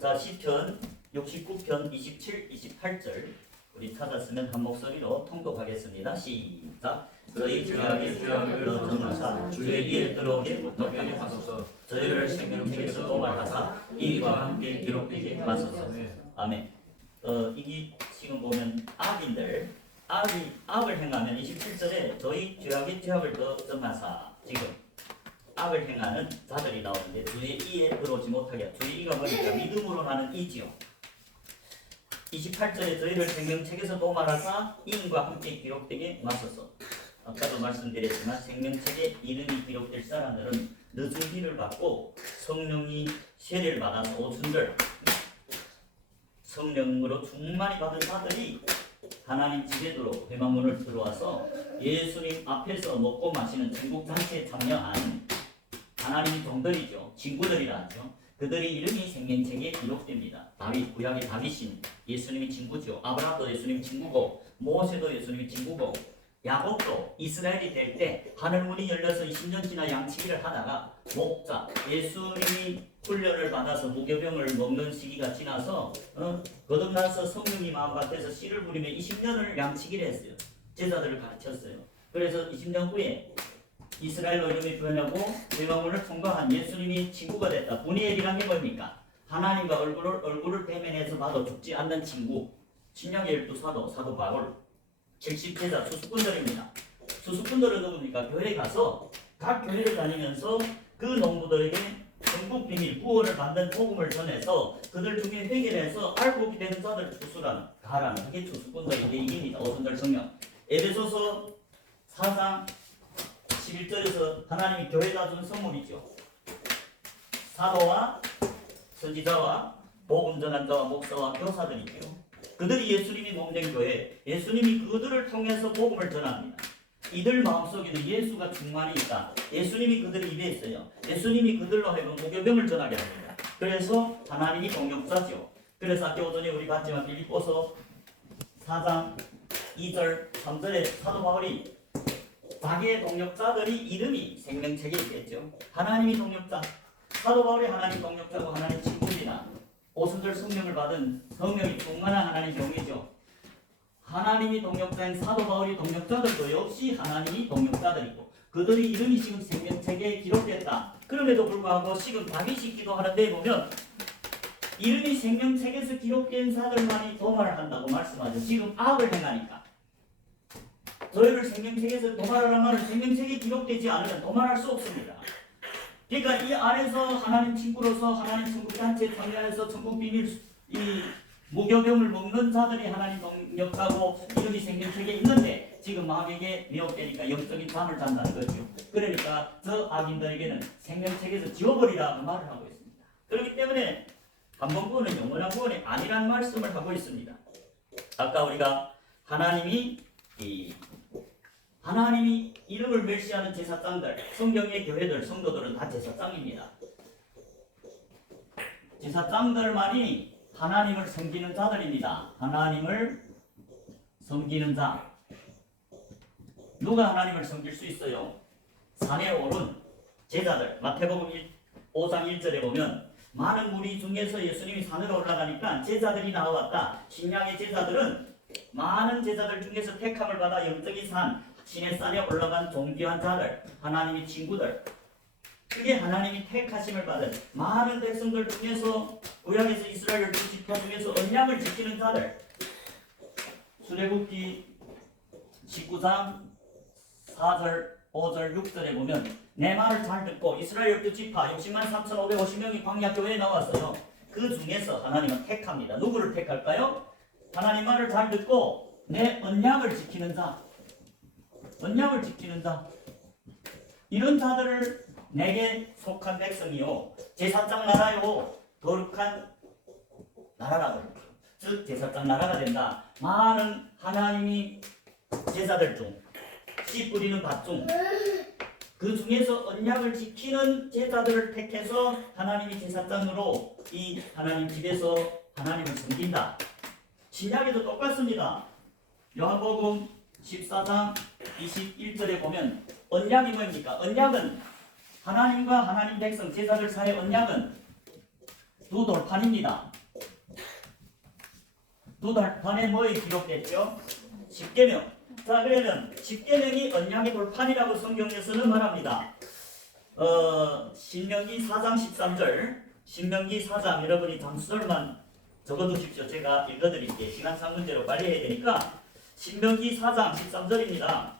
자, 시편 69편 27, 28절 우리 찾았으면 한 목소리로 통독하겠습니다. 시작. 너희 죄악의 죄악을 넘어사 주의 이에 들어오게 못하게 하소서. 저희를 생명책에서 도말하사 이와 함께 기록되게 하소서. 아멘. 이게 지금 보면 악인들, 악을 행하면 27절에 너희 죄악의 죄악을 넘어사 지금 악을 행하는 자들이 나오는데 주의 이에 들어오지 못하게. 주의 이가 뭐니까 믿음으로 하는 이지요. 28절에 저희를 생명책에서 도말하사 이인과 함께 기록되게 마소서. 아까도 말씀드렸지만 생명책에 이름이 기록될 사람들은 늦은 비를 받고 성령이 세례를 받아서 오순절 성령으로 충만히 받은 자들이 하나님 집에도 회막문을 들어와서 예수님 앞에서 먹고 마시는 천국잔치에 참여한 하나님의 종들이죠. 친구들이라 하죠. 그들의 이름이 생명책에 기록됩니다. 다윗, 구약의 다윗인 예수님의 친구죠. 아브라함도 예수님의 친구고 모세도 예수님의 친구고 야곱도 이스라엘이 될 때 하늘문이 열려서 20년 지나 양치기를 하다가 목자, 예수님이 훈련을 받아서 무교병을 먹는 시기가 지나서 거듭나서 성령이 마음밭에서 씨를 부리며 20년을 양치기를 했어요. 제자들을 가르쳤어요. 그래서 20년 후에 이스라엘로 이름이 변하고 회막문을 통과한 예수님이 친구가 됐다. 분이엘이란 게 뭡니까? 하나님과 얼굴을 대면해서 봐도 죽지 않는 친구. 신약의 12사도, 사도 바울, 70제자, 수수꾼들입니다. 수수꾼들은 누굽니까? 교회 가서 각 교회를 다니면서 그 농부들에게 천국 비밀, 구원을 받는 복음을 전해서 그들 중에 회개해서 알고 되는 자들 가라는 그게 수수꾼들의 얘기입니다. 오순절 성령. 에베소서 4장 11절에서 하나님이 교회가 준 선물이죠. 사도와 선지자와 복음 전환자와 목사와 교사들이죠. 그들이 예수님이 몸된 교회, 예수님이 그들을 통해서 복음을 전합니다. 이들 마음속에는 예수가 충만히 있다. 예수님이 그들 입에 있어요. 예수님이 그들로 하여금 무교병을 전하게 합니다. 그래서 하나님이 동역자죠. 그래서 아까 오전에 우리 봤지만 빌립보서 4장 2절 3절에 사도 바울이 자기의 동역자들이 이름이 생명책에 있겠죠. 하나님이 동역자, 사도 바울이 하나님 동역자고 하나님 친구입니다. 오순절 성령을 받은 성령이 충만한 하나님 종이죠. 하나님이 동역자인 사도 바울이 동역자들도 역시 하나님이 동역자들이고 그들의 이름이 지금 생명책에 기록됐다. 그럼에도 불구하고 지금 다윗이 기도하는 데 보면 이름이 생명책에서 기록된 자들만이 도말을 한다고 말씀하죠. 지금 악을 행하니까. 저희를 생명책에서 도말하라는 말은 생명책에 기록되지 않으면 도말할 수 없습니다. 그러니까 이 안에서 하나님 친구로서 하나님 천국잔치에 참여해서 천국 비밀 이 무교병을 먹는 자들이 하나님 동역자고 이름이 생명책에 있는데 지금 마귀에게 미혹되니까 영적인 잠을 잔다는 거죠. 그러니까 저 악인들에게는 생명책에서 지워버리라는 말을 하고 있습니다. 그렇기 때문에 한번 구원은 영원한 구원이 아니라는 말씀을 하고 있습니다. 아까 우리가 하나님이 이름을 멸시하는 제사장들, 성경의 교회들, 성도들은 다 제사장입니다. 제사장들만이 하나님을 섬기는 자들입니다. 하나님을 섬기는 자. 누가 하나님을 섬길 수 있어요? 산에 오른 제자들. 마태복음 5장 1절에 보면 많은 무리 중에서 예수님이 산으로 올라가니까 제자들이 나왔다. 신약의 제자들은 많은 제자들 중에서 택함을 받아 영적인 산, 신의 산에 올라간 존귀한 자들, 하나님의 친구들, 그게 하나님이 택하심을 받은 많은 백성들 중에서 구약에서 이스라엘 12지파 중에서 언약을 지키는 자들. 출애굽기 19장 4절, 5절, 6절에 보면 내 말을 잘 듣고 이스라엘 12지파 60만 3,550명이 광야 교회에 나왔어요. 그 중에서 하나님은 택합니다. 누구를 택할까요? 하나님 말을 잘 듣고 내 언약을 지키는 자. 언약을 지키는 자. 이런 자들을 내게 속한 백성이요 제사장 나라요 거룩한 나라라고. 즉 제사장 나라가 된다. 많은 하나님이 제자들 중 씨 뿌리는 밭 중 그 중에서 언약을 지키는 제자들을 택해서 하나님이 제사장으로 이 하나님 집에서 하나님을 섬긴다. 신약에도 똑같습니다. 요한복음 14장 21절에 보면 언약이 뭡니까? 언약은 하나님과 하나님 백성 제자들 사이의 언약은 두 돌판입니다. 두 돌판에 뭐에 기록됐죠? 십계명. 자, 그러면 십계명이 언약의 돌판이라고 성경에서는 말합니다. 신명기 4장 13절, 신명기 4장 여러분이 단수절만 적어두십시오. 제가 읽어드릴게요. 시간상 문제로 빨리 해야 되니까. 신명기 4장 13절입니다.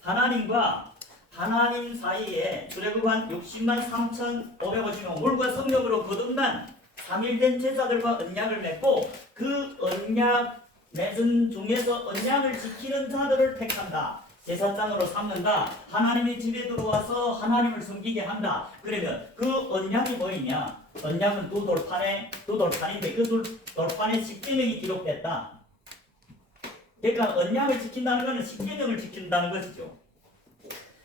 하나님과 하나님 사이에 출애굽한 60만 3,550명 물과 성령으로 거듭난 3일된 제자들과 언약을 맺고 그 언약 맺은 중에서 언약을 지키는 자들을 택한다. 제사장으로 삼는다. 하나님의 집에 들어와서 하나님을 섬기게 한다. 그러면 그 언약이 뭐이냐? 언약은 두 돌판인데 그 돌판에 십계명이 기록됐다. 그러니까 언약을 지킨다는 것은 십계명을 지킨다는 것이죠.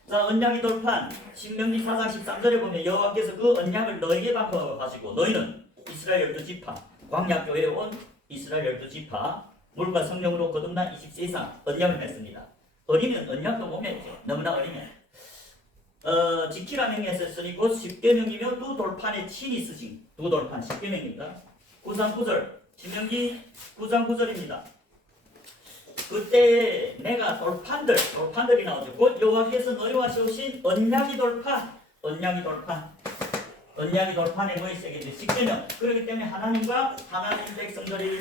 자, 언약의 돌판 신명기 4장 13절에 보면 여호와께서 그 언약을 너에게 바꿔가시고 너희는 이스라엘 12지파 광야교회에 온 이스라엘 12지파 물과 성령으로 거듭난 20세 이상 언약을 맺습니다. 어리면 언약도 못 맺죠. 너무나 어리면 지키라 명령에서 쓰니 곧 십계명이며 두 돌판에 친히 쓰신 두 돌판 십계명입니다. 9장 9절 신명기 9장 9절입니다. 그때 내가 돌판들이 나오죠. 곧 여호와께서 너희와 세우신 언약의 돌판에 뭐 있어야겠죠? 십계명. 그렇기 때문에 하나님과 하나님 백성들의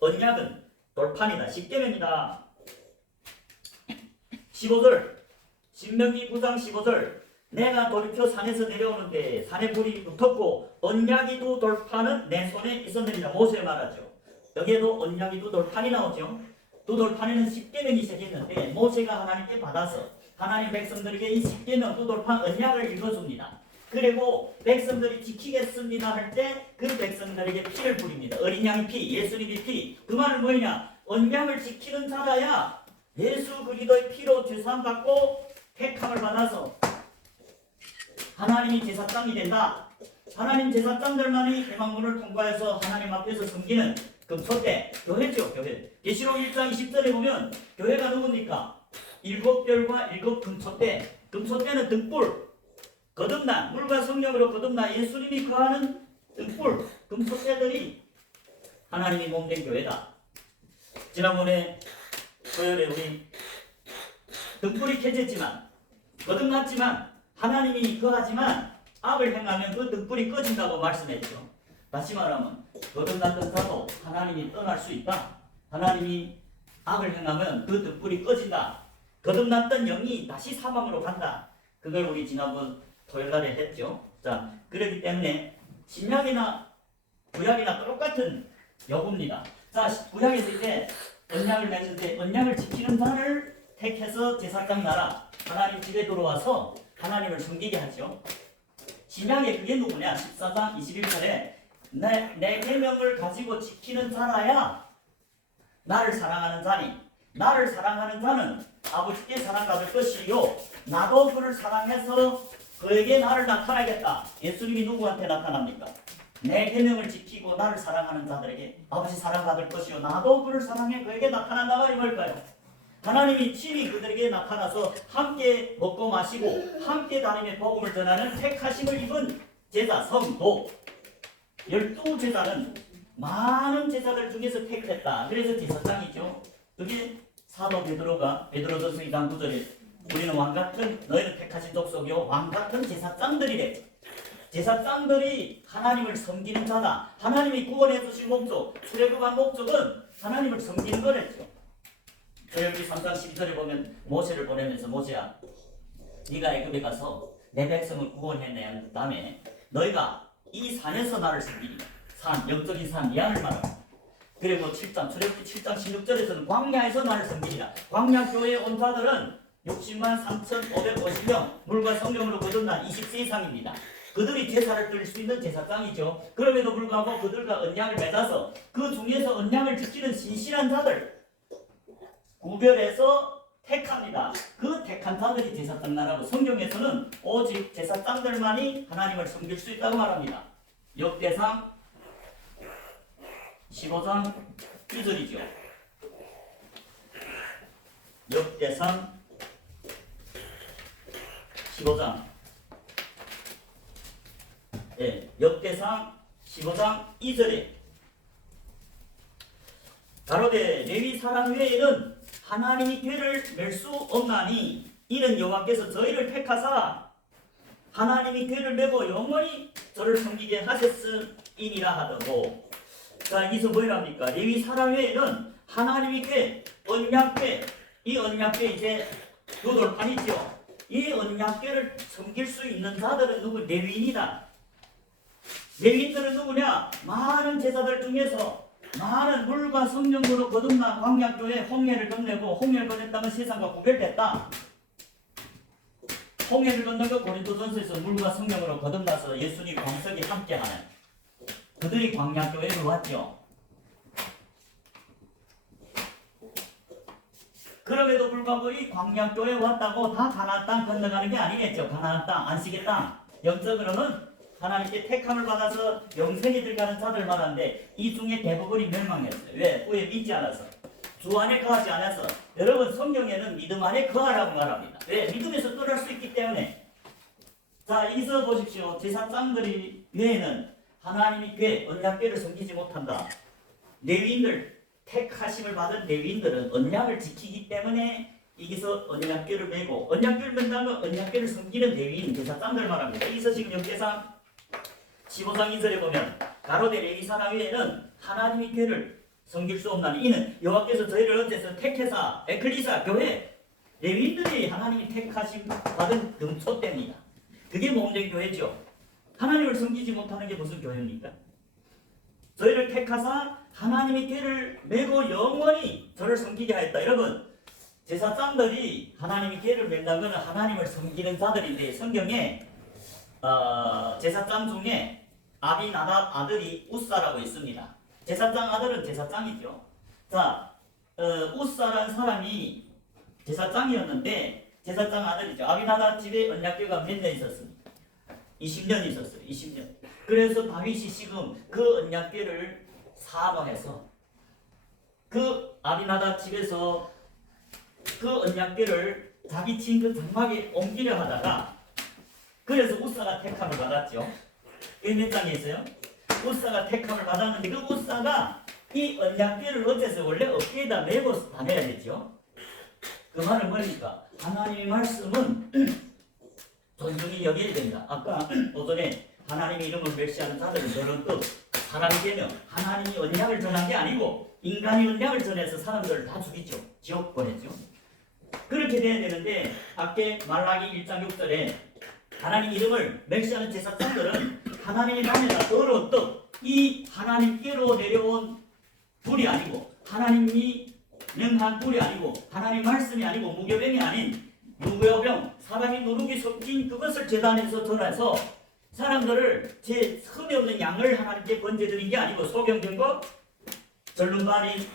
언약은 돌판이다. 십계명이다. 15절 신명기 9장 15절 내가 돌이켜 산에서 내려오는데 산에 불이 붙었고 언약이 두 돌판은 내 손에 있었느니라. 모세 말하죠. 여기에도 언약이 두 돌판이 나오죠. 두 돌판에는 십계명이 새겼는데 모세가 하나님께 받아서 하나님 백성들에게 이 십계명 두 돌판 언약을 읽어줍니다. 그리고 백성들이 지키겠습니다 할 때 그 백성들에게 피를 뿌립니다. 어린 양의 피, 예수님의 피. 그 말은 뭐냐? 언약을 지키는 자라야 예수 그리스도의 피로 죄사함 받고 택함을 받아서 하나님이 제사장이 된다. 하나님 제사장들만이 대망문을 통과해서 하나님 앞에서 섬기는 금소대, 교회죠. 교회. 계시록 1장 20절에 보면 교회가 누굽니까? 7별과 7 금소대. 금소대는 등불. 거듭난 물과 성령으로 거듭난 예수님이 거하는 등불. 금소대들이 하나님이 몸된 교회다. 지난번에 토요일에 우리 등불이 켜졌지만 거듭났지만 하나님이 거하지만 악을 행하면 그 등불이 꺼진다고 말씀했죠. 다시 말하면 거듭났던 자도 하나님이 떠날 수 있다. 하나님이 악을 행하면 그 등불이 꺼진다. 거듭났던 영이 다시 사망으로 간다. 그걸 우리 지난번 토요일날에 했죠. 자, 그렇기 때문에 신약이나 구약이나 똑같은 여부입니다. 자, 구약에서 이제 언약을 맺는데 언약을 지키는 자를 택해서 제사장 나라 하나님 집에 들어와서 하나님을 섬기게 하죠. 신약에 그게 누구냐? 14장 21절에 내 계명을 가지고 지키는 자라야 나를 사랑하는 자니 나를 사랑하는 자는 아버지께 사랑받을 것이요 나도 그를 사랑해서 그에게 나를 나타내겠다. 예수님이 누구한테 나타납니까? 내 계명을 지키고 나를 사랑하는 자들에게 아버지 사랑받을 것이요 나도 그를 사랑해 그에게 나타난다 말이 뭘까요? 하나님이 친히 그들에게 나타나서 함께 먹고 마시고 함께 다니며 복음을 전하는 택하심을 입은 제자 성도 12제자는 많은 제자들 중에서 택했다. 그래서 제사장이죠. 그게 사도 베드로전서 2장 9절에 우리는 왕같은 너희는 택하신 족속이요 왕같은 제사장들이래. 제사장들이 하나님을 섬기는 자다. 하나님이 구원해 주신 목적, 출애굽한 목적은 하나님을 섬기는 거랬죠. 출애굽기 3장 12절에 보면 모세를 보내면서 모세야 네가 애굽에 가서 내 백성을 구원해낸 다음에 너희가 이 산에서 나를 섬기리. 산, 영적인 산 이하를 말합니다. 그리고 7장, 출애굽기 7장 16절에서는 광야에서 나를 섬기리라. 광야 교회에 온 자들은 60만 3,550명 물과 성령으로 거듭난 20세 이상입니다. 그들이 제사를 드릴 수 있는 제사장이죠. 그럼에도 불구하고 그들과 언약을 맺어서 그 중에서 언약을 지키는 신실한 자들 구별해서 택합니다. 그 택한 자들이 제사장 나라고 성경에서는 오직 제사장들만이 하나님을 섬길 수 있다고 말합니다. 역대상 15장 2절이죠. 역대상 15장 역대상 15장 2절에 가로되 레위 사람 외에는 하나님이 괴를 맬 수 없나니 이는 여호와께서 저희를 택하사 하나님이 괴를 메고 영원히 저를 섬기게 하셨음이니라 하더고. 자, 여기서 뭐랍니까? 레위 사람 외에는 하나님이 괴, 언약괴, 이 언약괴 이제 두 돌판이죠. 이 언약궤를 섬길 수 있는 자들은 누구? 레위인이다. 레위인들은 누구냐? 많은 제사들 중에서 많은 물과 성령으로 거듭난 광야교회 홍해를 건네고, 홍해를 건넜다면 세상과 구별됐다. 홍해를 건너고 고린도전서에서 물과 성령으로 거듭나서 예수님 광석이 함께하는 그들이 광야교회로 왔죠. 그럼에도 불구하고 이 광야교회에 왔다고 다 가나안 땅 건너가는 게 아니겠죠. 가나안 땅, 안식의 땅. 영적으로는 하나님께 택함을 받아서 영생이 들어가는 자들 말하는데 이 중에 대부분이 멸망했어요. 왜? 후에 믿지 않아서. 주 안에 거하지 않아서. 여러분 성경에는 믿음 안에 거하라고 말합니다. 왜? 믿음에서 떠날 수 있기 때문에. 자, 여기서 보십시오. 제사장들이 외에는 하나님이 궤, 언약궤를 섬기지 못한다. 레위인들, 택하심을 받은 레위인들은 언약을 지키기 때문에 여기서 언약궤를 메고, 언약궤를 맨다면 언약궤를 섬기는 레위인 제사장들 말합니다. 여기서 지금 역대상 15장 2절에 보면 가로되 레위 사람 외에는 하나님의 궤를 섬길 수 없나니 이는 여호와께서 저희를 어째서 택해사 에클리사 교회 레위인들이 하나님이 택하심 받은 금초대입니다. 그게 모범적인 교회죠. 하나님을 섬기지 못하는 게 무슨 교회입니까? 저희를 택하사 하나님의 궤를 메고 영원히 저를 섬기게 하였다. 여러분, 제사장들이 하나님의 궤를 맨다는 것은 하나님을 섬기는 자들인데 성경에 제사장 중에 아비나답 아들이 우사라고 있습니다. 제사장 아들은 제사장이죠. 자, 우사라는 사람이 제사장이었는데 제사장 아들이죠. 아비나답 집에 언약궤가 몇 년 있었습니다. 20년 있었어요. 20년. 그래서 다윗이 지금 그 언약궤를 사모해서 그 아비나답 집에서 그 언약궤를 자기 친 그 장막에 옮기려 하다가 그래서 우사가 택함을 받았죠. 이 몇 장에 있어요? 우사가 택함을 받았는데 그 우사가 이 언약궤를 어째서 원래 어깨에다 메고 다녀야 되죠. 그 말은 뭐니까 하나님의 말씀은 존중히 여겨야 된다. 아까 오전에 하나님의 이름을 멸시하는 자들은 저런 또 사람이 되면 하나님이 언약을 전한 게 아니고 인간이 언약을 전해서 사람들을 다 죽이죠. 지옥 보냈죠. 그렇게 돼야 되는데 밖에 말라기 1장 6절에 하나님 이름을 멸시하는 제사장들은 하나님의 남에다 더러운 떡, 이 하나님께로 내려온 불이 아니고 하나님이 능한 불이 아니고 하나님 말씀이 아니고 무교병이 아닌 무교병, 사람이 누룩이 섞인 그것을 제단에서 전해서 사람들을 제 흠이 없는 양을 하나님께 번제드린 게 아니고 소경된 거, 절름발이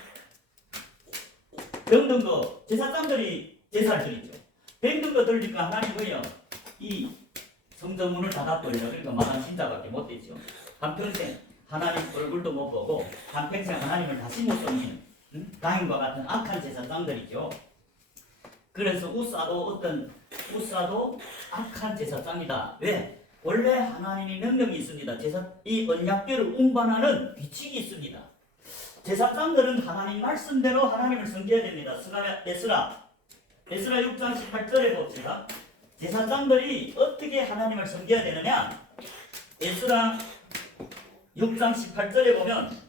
병든 거 제사장들이 제사를 드리죠. 병든 거 드리니까 하나님 뭐예요? 이 성전문을 닫아버리려. 그러니까 마땅 신자밖에 못 됐죠. 한평생 하나님 얼굴도 못 보고 한평생 하나님을 다시 못 섬기는 가인과 같은 악한 제사장들이죠. 그래서 우사도 악한 제사장이다. 왜? 원래 하나님의 명령이 있습니다. 이 언약궤를 운반하는 규칙이 있습니다. 제사장들은 하나님 말씀대로 하나님을 섬겨야 됩니다. 에스라 6장 18절에 봅시다. 제사장들이 어떻게 하나님을 섬겨야 되느냐? 에스라 6장 18절에 보면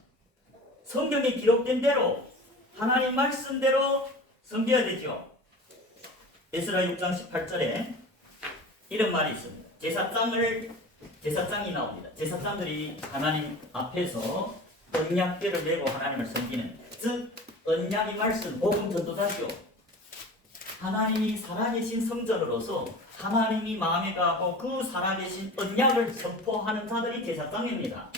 성경에 기록된 대로 하나님 말씀대로 섬겨야 되죠. 에스라 6장 18절에 이런 말이 있습니다. 제사장이 나옵니다. 제사장들이 하나님 앞에서 언약궤를 메고 하나님을 섬기는, 즉 언약의 말씀, 복음 전도자죠. 하나님이 살아계신 성전으로서 하나님이 마음에 가고 그 살아계신 언약을 선포하는 자들이 제사장입니다.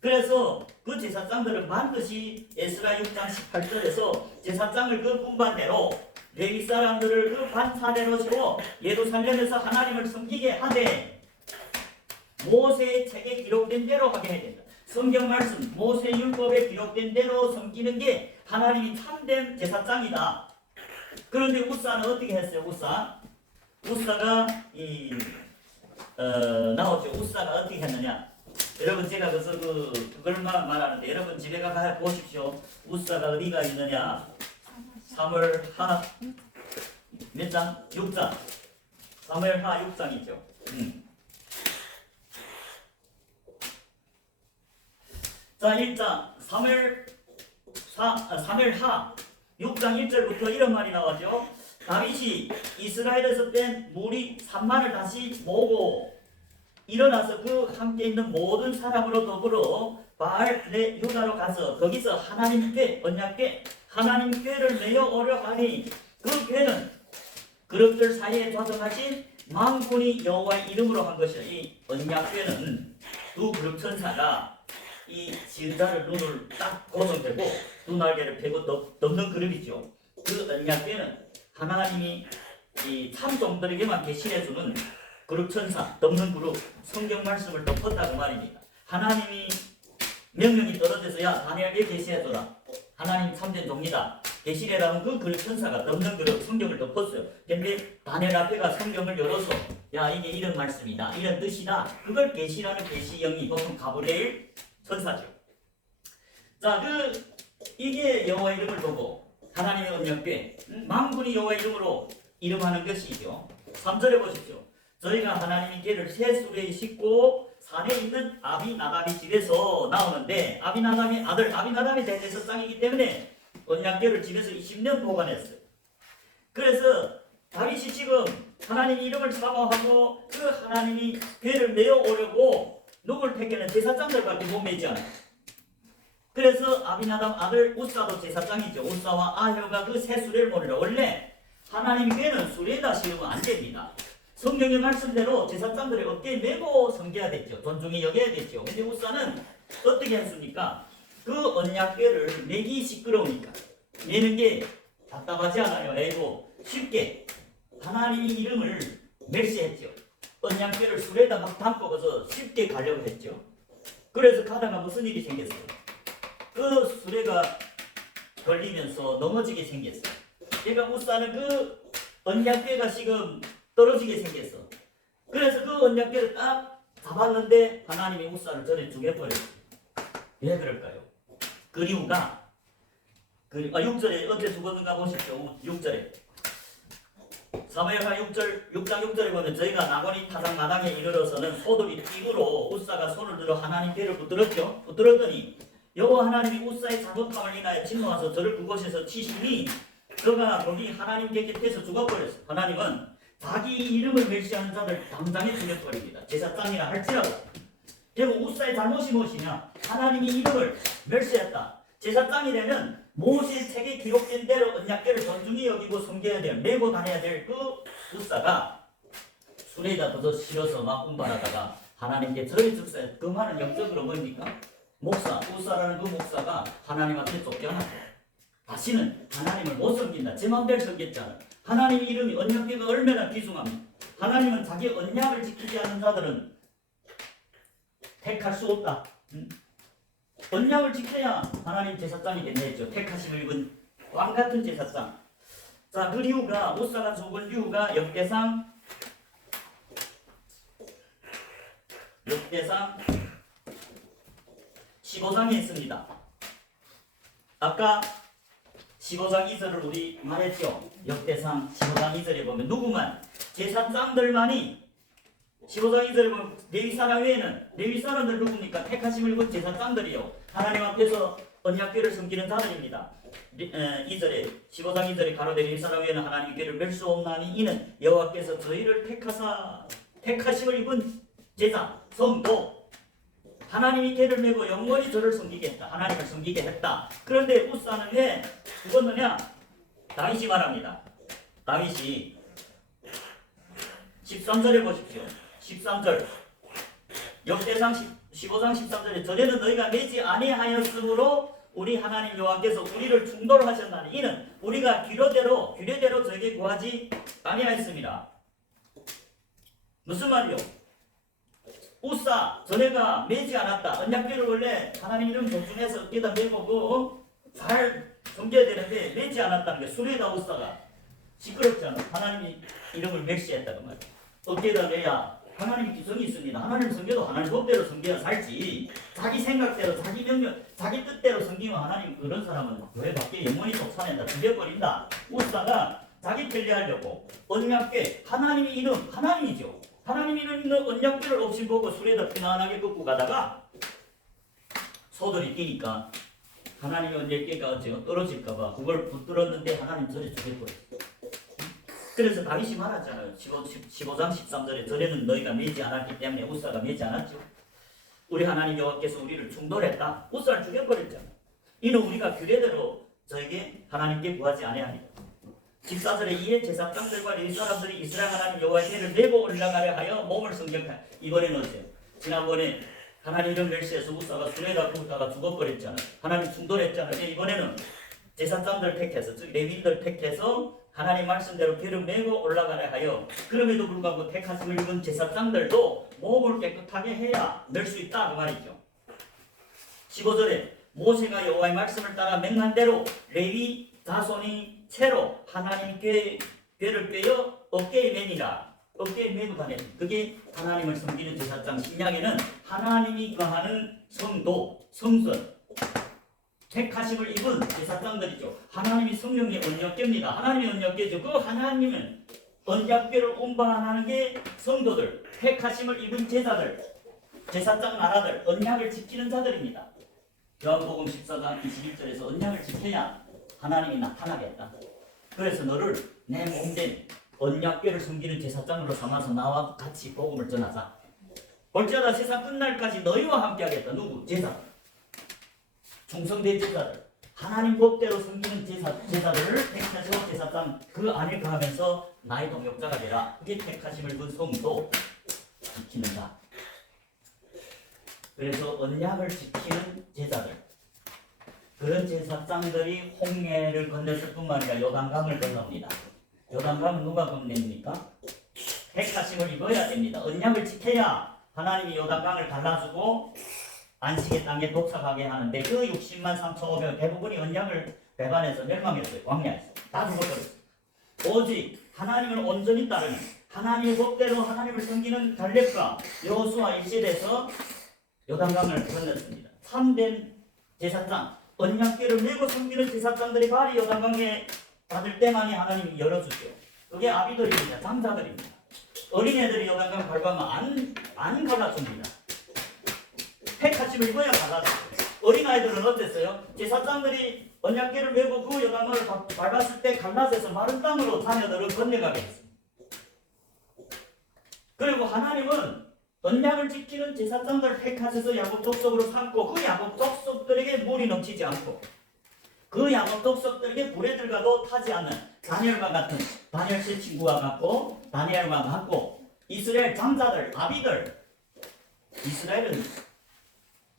그래서 그 제사장들은 반드시 에스라 6장 18절에서 제사장을 그 분반대로 레위 사람들을 그 반차례로 세워 예루살렘에서 하나님을 섬기게 하되 모세의 책에 기록된 대로 하게 해야 된다. 성경 말씀, 모세 율법에 기록된 대로 섬기는 게 하나님이 참된 제사장이다. 그런데 우사는 어떻게 했어요? 우사가 나오죠. 우사가 어떻게 했느냐. 여러분 제가 그걸만 말하는데 여러분 집에 가서 보십시오. 우사가 어디가 있느냐. 3월 하 몇 장? 6장. 3월 하 6장이죠. 자 1장 3월 하 6장 1절부터 이런 말이 나오죠. 다윗이 이스라엘에서 뺀 무리 3만을 다시 모으고 일어나서 그 함께 있는 모든 사람으로 더불어 바알레 유다로 가서 거기서 하나님 궤 언약궤 하나님 궤를 메어 오려 하니 그 궤는 그릇들 사이에 좌정하신 만군의 여호와의 이름으로 한 것이라. 이 언약궤는 두 그룹 천사가 이 지은자를 눈을 딱 고정되고 두 날개를 펴고 덮는 그룹이죠. 그 언약궤는 하나님이 이 참종들에게만 계시해주는 그룹 천사, 덮는 그룹, 성경 말씀을 덮었다고 말입니다. 하나님이 명령이 떨어져서 야 다니엘에게 계시해줘라. 하나님 참된 종이다. 계시래라는 그 그룹 천사가 덮는 그룹 성경을 덮었어요. 근데 다니엘 앞에가 성경을 열어서 야 이게 이런 말씀이다. 이런 뜻이다. 그걸 계시라는 계시 영이 보통 가브리엘 천사죠. 자, 이게 여호와의 이름을 보고 하나님의 언약궤 만군이 여호와의 이름으로 이름하는 것이죠. 3절에 보십시오. 저희가 하나님의 궤를 새 수레에 싣고 산에 있는 아비나답의 집에서 나오는데 아비나답의 아들 아비나답이 대제사장이기 때문에 언약궤를 집에서 20년 보관했어요. 그래서 다윗이 지금 하나님의 이름을 사모하고 그 하나님이 궤를 메어 오려고 누굴 택했는 제사장들밖에 못 메지 않아요. 그래서 아비나답 아들 우사도 제사장이죠. 우사와 아효가 그 새 수레를 모르라. 원래 하나님 궤는 수레에다 실으면 안 됩니다. 성경의 말씀대로 제사장들의 어깨에 메고 섬겨야 됐죠. 존중히 여겨야 됐죠. 근데 우사는 어떻게 했습니까? 그 언약궤를 메기 시끄러우니까 메는 게 답답하지 않아요. 에이고 쉽게 하나님의 이름을 멸시했죠. 언약궤를 수레에다 막 담고 가서 쉽게 가려고 했죠. 그래서 가다가 무슨 일이 생겼어요? 그 수레가 걸리면서 넘어지게 생겼어요. 그러니까 우사는 그 언약궤가 지금 떨어지게 생겼어. 그래서 그 언약궤를 딱 잡았는데 하나님이 우사를 전에 죽여버렸어요. 왜 그럴까요? 그 이유가 6절에 어떻게 죽었는가 보십시오. 6절에 사무엘하 6장 6절에 보면 저희가 나곤이 타작 마당에 이르러서는 소들이 띠으로 우사가 손을 들어 하나님 궤를 붙들었죠. 붙들었더니 여호와 하나님이 우사의 잘못함을 인하여 진노하셔서 저를 그곳에서 치시니 그가 거기 하나님 곁에서 죽어버렸어요. 하나님은 자기 이름을 멸시하는 자들 당장에 죽여버립니다. 제사장이라 할지라도. 그리고 우사의 잘못이 무엇이냐? 하나님이 이름을 멸시했다. 제사장이 되면 모세 책에 기록된 대로 언약궤를 존중히 여기고 섬겨야 될, 메고 다녀야 될 그 우사가 수레에다 걷어 실어서 막 운반하다가 하나님께 절에 죽사해. 그 말은 영적으로 뭡니까? 목사, 우사라는 그 목사가 하나님한테 쫓겨났고 다시는 하나님을 못 섬긴다. 제 마음대로 섬겼잖아. 하나님의 이름이 언약궤가 얼마나 귀중합니까? 하나님은 자기 언약을 지키지 않는 자들은 택할 수 없다. 언약을 지켜야 하나님 제사장이 됐네죠. 택하심을 입은 왕같은 제사장. 자, 그 이유가 우사가 죽은 이유가 역대상 15장에 있습니다. 아까 15장 2절을 우리 말했죠. 역대상 15장 2절에 보면 누구만 제사장들만이 15장 2절에 보면 레위 사람 외에는 레위 사람들 누굽니까? 택하심을 입은 제사장들이요. 하나님 앞에서 언약궤를 섬기는 자들입니다. 2절에 15장 2절에 가로되 레위 사람 외에는 하나님의 궤를 멜 수 없나니 이는 여호와께서 저희를 택하사 택하심을 입은 제사 성도 하나님이 궤를 메고 영원히 저를 섬기게 했다. 하나님을 섬기게 했다. 그런데 우사는 왜 죽었느냐? 다윗이 말합니다. 다윗이 13절에 보십시오. 13절 역대상 15장 13절에 전에는 너희가 매지 아니하였으므로 우리 하나님 여호와께서 우리를 충돌하셨나니 이는 우리가 규례대로 저에게 구하지 아니하였습니다. 무슨 말이요? 우사 전에가 매지 않았다. 언약궤를 원래 하나님 이름 존중해서 어깨다 메고 잘 섬겨야 되는데 매지 않았다는 게 수레다 우사가 시끄럽잖아. 하나님이 이름을 멸시했다는 말이야. 어깨다 메야 하나님 기성이 있습니다. 하나님 섬겨도 하나님 법대로 섬겨야 살지. 자기 생각대로, 자기 명령, 자기 뜻대로 섬기면 하나님 그런 사람은 교회 밖에 영원히 쫓아낸다, 죽여버린다. 우사가 자기 편리하려고 언약궤, 하나님이 이름, 하나님이죠. 하나님이 이름 언약궤를 없이 보고 술에다 편안하게 걷고 가다가 소들이 뛰니까 하나님의 언약궤가 어째요? 떨어질까봐 그걸 붙들었는데 하나님 절에 죽여버렸어요. 그래서 다윗이 말하잖아요. 15장 13절에 전에는 너희가 매지 않았기 때문에 우사가 매지 않았죠. 우리 하나님 여호와께서 우리를 충돌했다. 우사를 죽여버렸잖아. 이는 우리가 규례대로 저에게 하나님께 구하지 아니하리라. 14절에 이에 제사장들과 레위 사람들이 이스라엘 하나님 여호와의 궤를 메고 올라가려 하여 몸을 성경하여. 이번에는 어때요? 지난번에 하나님을 멸시해서 우사가 수레에다 굽다가 죽어버렸잖아요. 하나님 충돌했잖아요. 이번에는 제사장들 택해서, 즉 레위인들 택해서 하나님 말씀대로 궤를 메고 올라가려 하여. 그럼에도 불구하고 택하심을 입은 제사장들도 몸을 깨끗하게 해야 낼 수 있다 그 말이죠. 15절에 모세가 여호와의 말씀을 따라 맹한 대로 레위 자손이 채로 하나님 궤를 꿰어 어깨에 매니라. 어깨에 메고 다니. 그게 하나님을 섬기는 제사장. 신약에는 하나님이 거하는 성도, 성전, 택하심을 입은 제사장들이죠. 하나님이 성령의 언약궤입니다. 하나님의 언약궤죠. 그 하나님은 언약궤를 운반하는 게 성도들, 택하심을 입은 제자들, 제사장 나라들, 언약을 지키는 자들입니다. 요한복음 14장 21절에서 언약을 지켜야 하나님이 나타나겠다. 그래서 너를 내 몸된 언약궤를 섬기는 제사장으로 삼아서 나와 같이 복음을 전하자. 볼지어다 세상 끝날까지 너희와 함께하겠다. 누구? 제사. 충성된 제사들, 하나님 법대로 섬기는 제사들을 택하시고 제사장 그 안에 거하면서 나의 동역자가 되라. 그게 택하심을 입은 성도 지키는다. 그래서 언약을 지키는 제사들, 그런 제사장들이 홍해를 건넜을 뿐만 아니라 요단강을 건넙니다. 요단강은 누가 건넵니까? 택하심을 입어야 됩니다. 언약을 지켜야 하나님이 요단강을 갈라주고 안식의 땅에 도착하게 하는데 그 60만 3,500 대부분이 언약을 배반해서 멸망했어요. 광야에서 다 죽어버렸어요. 오직 하나님을 온전히 따르는 하나님의 법대로 하나님을 섬기는 갈렙과 여호수아 1세대에서 요단강을 건넜습니다. 참된 제사장, 언약궤를 메고 섬기는 제사장들이 발이 요단강에 닿을 때만이 하나님이 열어주죠. 그게 아비들입니다. 장자들입니다. 어린애들이 요단강 밟으면 안 갈라줍니다. 택하심을 입어야 갈라져요. 어린아이들은 어땠어요? 제사장들이 언약궤를 메고 그 요단강을 밟았을 때 갈라져서 마른 땅으로 자녀들을 건너가게 했습니다. 그리고 하나님은 언약을 지키는 제사장들을 택하셔서 야곱 족속으로 삼고 그 야곱 족속들에게 물이 넘치지 않고 그 야곱 족속들에게 불에 들어가도 타지 않는 다니엘과 같은 다니엘 제 친구와 같고 다니엘과 같고 이스라엘 장자들, 아비들.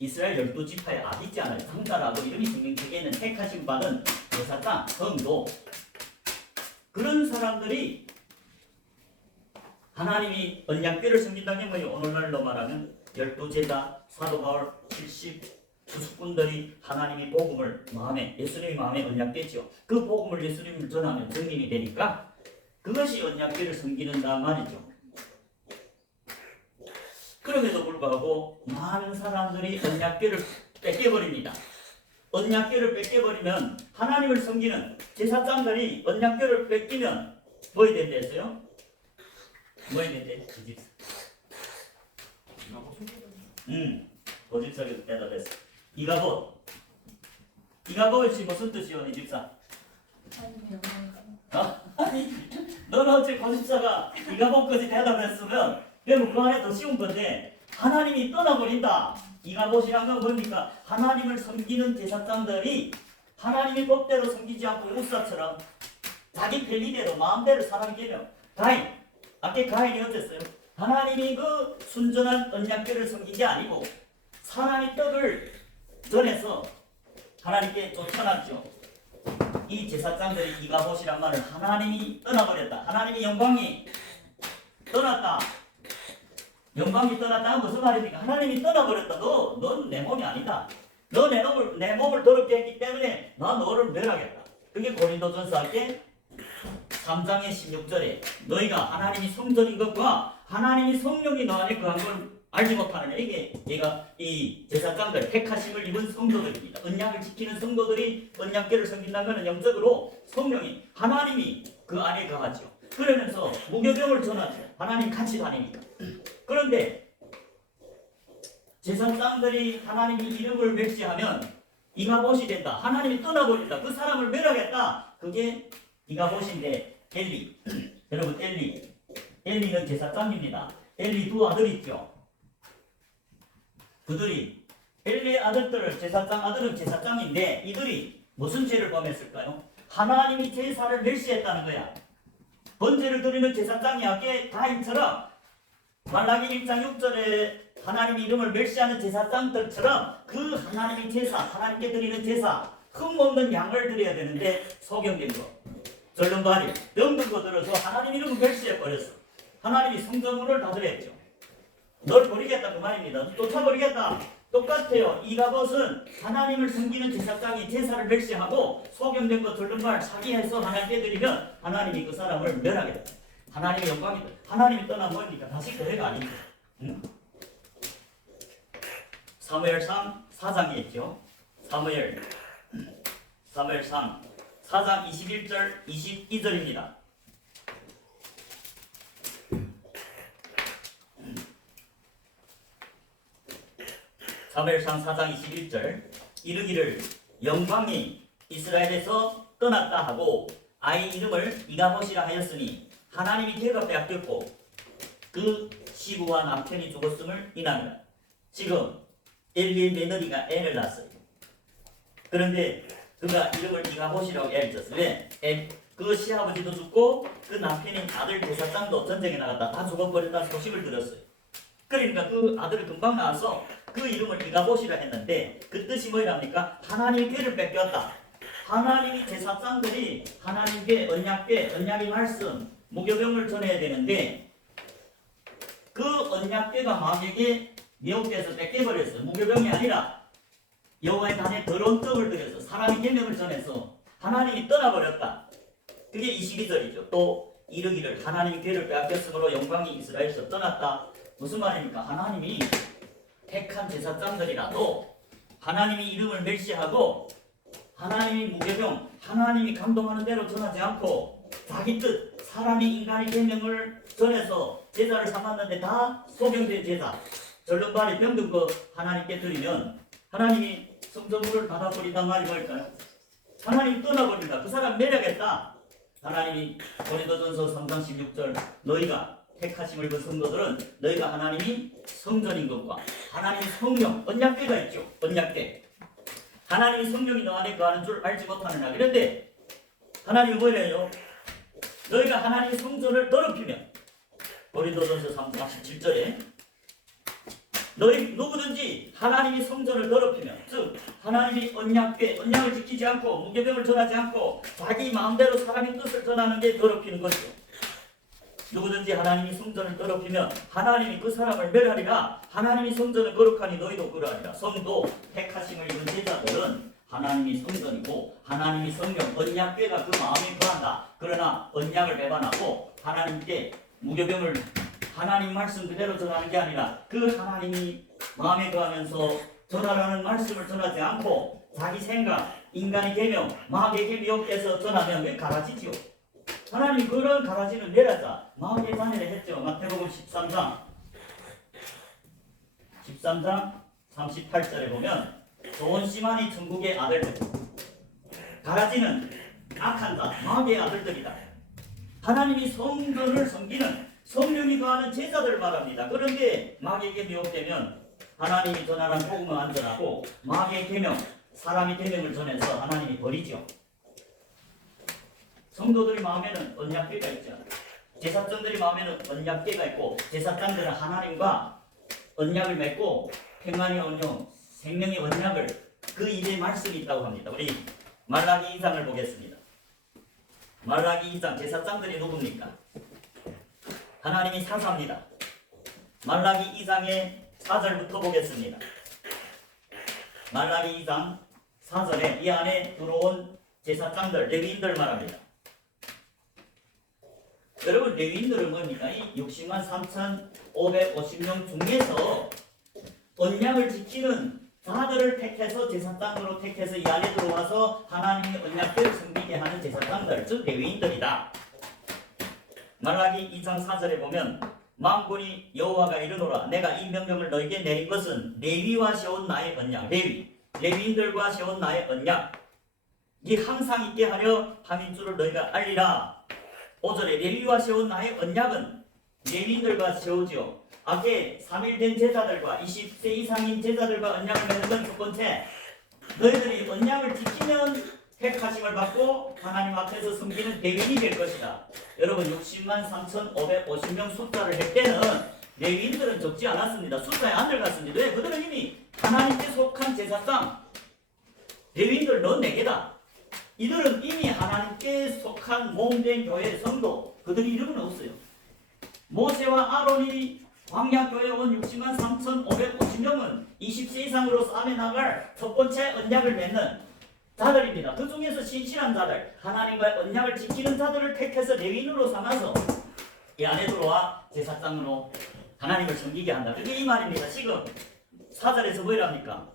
이스라엘 12지파의 아비지 않아요. 장자라고 이름이 성경책에는 택하심 받은 제사장, 성도. 그런 사람들이 하나님이 언약궤를 섬긴다는 게 오늘날로 말하면 12제자, 사도 바울, 70 수습군들이 하나님이 복음을 마음에, 예수님의 마음에 언약궤죠. 그 복음을 예수님을 전하면 증인이 되니까 그것이 언약궤를 섬기는다 말이죠. 그럼에도 불구하고 많은 사람들이 언약궤를 뺏겨버립니다. 언약궤를 뺏겨버리면 하나님을 섬기는 제사장들이 언약궤를 뺏기면 뭐 해야 된댔어요? 뭐 해야 된대? 그 집사. 그 집사에서 대답했어. 이가봇이 무슨 뜻이요? 이 집사. 아니, 너는 어째 그 집사가 이가봇까지 대답했으면 그럼 그 안에 더 쉬운 건데 하나님이 떠나버린다. 이가봇이란 건 뭡니까? 하나님을 섬기는 제사장들이 하나님의 법대로 섬기지 않고 우사처럼 자기 편리대로 마음대로 사람이 되면 가인, 아까 가인이 어땠어요? 하나님이 그 순전한 언약궤를 섬긴 게 아니고 사람의 떡을 전해서 하나님께 쫓아났죠. 이 제사장들이 이가봇이란 말은 하나님이 떠나버렸다. 하나님의 영광이 떠났다. 영광이 떠났다는 무슨 말입니까? 하나님이 떠나버렸다. 넌 내 몸이 아니다. 너 내 몸을 더럽게 했기 때문에 나 너를 멸하겠다. 그게 고린도전서 할 때 3장의 16절에 너희가 하나님이 성전인 것과 하나님이 성령이 너 안에 거한 걸 알지 못하느냐. 이게 얘가 이 제사장들 택하심을 입은 성도들입니다. 언약을 지키는 성도들이 언약궤를 섬긴다는 것은 영적으로 성령이 하나님이 그 안에 거하죠. 그러면서 무교병을 전하죠. 하나님 같이 다니니까. 그런데 제사장들이 하나님의 이름을 멸시하면 이가봇이 된다. 하나님이 떠나버린다. 그 사람을 멸하겠다. 그게 이가봇인데 엘리. 여러분 엘리는 제사장입니다. 엘리 두 아들이 있죠. 그들이 엘리의 아들들 제사장 아들은 제사장인데 이들이 무슨 죄를 범했을까요? 하나님이 제사를 멸시했다는 거야. 번제를 드리는 제사장이 아까 다인처럼 말라기 1장 6절에 하나님의 이름을 멸시하는 제사장들처럼 그 하나님의 제사, 하나님께 드리는 제사, 흠없는 양을 드려야 되는데 소경된 거, 절름발이, 병든 거 들어서 하나님 이름을 멸시해버렸어. 하나님이 성전문을 닫으랬죠. 널 버리겠다 그 말입니다. 쫓아버리겠다. 똑같아요. 이가봇은 하나님을 섬기는 제사장이 제사를 멸시하고 소경된 것 절름발 사기해서 하나님께 드리면 하나님이 그 사람을 멸하겠다. 하나님의 영광이다. 하나님이 떠나버리니까 다시 거래가 아닙니다. 사무엘상 4장에 있죠. 사무엘상 4장 21절 22절입니다. 사무엘상 4장 21절 이르기를 영광이 이스라엘에서 떠났다 하고 아이 이름을 이가봇이라 하였으니 하나님이 걔가 빼앗겼고 그 시부와 남편이 죽었음을 인하니라. 지금 엘리의 며느리가 애를 낳았어요. 그런데 그가 이름을 이가봇이라고 애를 졌어요. 왜? 그 시아버지도 죽고 그 남편인 아들 제사장도 전쟁에 나갔다 다 죽어버렸다는 소식을 들었어요. 그러니까 그 아들을 금방 낳아서 그 이름을 이가봇이라 했는데 그 뜻이 뭐랍니까? 하나님의 궤를 뺏겼다. 하나님이 제사장들이 하나님께 언약의 말씀 무교병을 전해야 되는데 그 언약궤가 마귀에게 미혹돼서 뺏겨버렸어요. 무교병이 아니라 여호와의 단에 더러운 떡을 들여서 사람의 계명을 전해서 하나님이 떠나버렸다. 그게 22절이죠. 또 이르기를 하나님이 궤를 빼앗겼으므로 영광이 이스라엘에서 떠났다. 무슨 말입니까? 하나님이 택한 제사장들이라도 하나님이 이름을 멸시하고 하나님이 무교병, 하나님이 감동하는 대로 전하지 않고 자기 뜻, 사람이 인간의 계명을 전해서 제사를 삼았는데 다 소경된 제사, 절름발이 병든 거 하나님께 드리면 하나님이 성전문을 닫아버린단 말이 뭘까요? 하나님이 떠나버린다. 그 사람 매력했다. 하나님이 고린도전서 3장 16절 너희가 택하심을 입은 성도들은 너희가 하나님이 성전인 것과 하나님의 성령, 언약궤가 있죠. 언약궤. 하나님이 성령이 너 안에 거하는 줄 알지 못하느냐. 그런데 하나님이 뭐래요? 너희가 하나님의 성전을 더럽히면 고린도전서 3장 17절에 너희 누구든지 하나님이 성전을 더럽히면 즉 하나님이 언약을 지키지 않고 무교병을 전하지 않고 자기 마음대로 사람의 뜻을 전하는 게 더럽히는 것이죠. 누구든지 하나님이 성전을 더럽히면 하나님이 그 사람을 멸하리라. 하나님이 성전을 거룩하니 너희도 그러하리라. 성도 택하심을 입은 제자들은 하나님이 성전이고 하나님이 성령 언약궤가 그 마음에 거한다. 그러나 언약을 배반하고 하나님께 무교병을 하나님 말씀 그대로 전하는 게 아니라 그 하나님이 마음에 거하면서 전하라는 말씀을 전하지 않고 자기 생각, 인간의 계명, 마귀에게 미혹돼서 전하면 왜 가라지지요? 하나님이 그런 가라지를 내려자 마귀의 단회를 했죠. 마태복음 13장 38절에 보면 좋은 씨만이 천국의 아들들, 가라지는 악한 자, 마귀의 아들들이다. 하나님이 성전을 섬기는 성령이 거하는 제자들 말합니다. 그런데 마귀에게 미혹되면 하나님이 전하는 복음은 안전하고 마귀의 계명, 사람이 계명을 전해서 하나님이 버리죠. 성도들이 마음에는 언약궤가 있죠. 제사장들이 마음에는 언약궤가 있고 제사장들은 하나님과 언약을 맺고 평안의 언약, 생명의 언약을 그 입에 말씀이 있다고 합니다. 우리 말라기 2장을 보겠습니다. 말라기 2장 제사장들이 누굽니까? 하나님이 사사입니다. 말라기 2장의 4절부터 보겠습니다. 말라기 2장 4절에 이 안에 들어온 제사장들, 레위인들 말합니다. 여러분 레위인들은 뭡니까? 이 60만 3,550명 중에서 언약을 지키는 자들을 택해서 제사장으로 택해서 이 안에 들어와서 하나님의 언약을 섬기게 하는 제사장들, 즉 레위인들이다. 말라기 2장 4절에 보면 만군이 여호와가 이르노라 내가 이 명령을 너에게 내린 것은 레위와 세운 나의 언약, 레위인들과 세운 나의 언약 이 항상 있게 하려 함인 줄을 너희가 알리라. 5절에 레위와 세운 나의 언약은 레위인들과 세우지요. 앞에 3일 된 제자들과 20세 이상인 제자들과 언약을 맺는 건 첫 번째, 너희들이 언약을 지키면 택하심을 받고 하나님 앞에서 섬기는 대위인이 될 것이다. 여러분 60만 3,550명 숫자를 할 때는 레위인들은 적지 않았습니다. 숫자에 안 들어갔습니다. 왜? 그들은 이미 하나님께 속한 제사장, 레위인들 넌 4개다. 이들은 이미 하나님께 속한 몸된 교회 성도, 그들이 이름은 없어요. 모세와 아론이 광야교회 온 60만 3,550명은 20세 이상으로 싸매 나갈 첫 번째 언약을 맺는 자들입니다. 그 중에서 신실한 자들, 하나님과의 언약을 지키는 자들을 택해서 레위인으로 삼아서 이 안에 들어와 제사장으로 하나님을 섬기게 한다. 그게 이 말입니다. 지금 4절에서 뭐랍니까?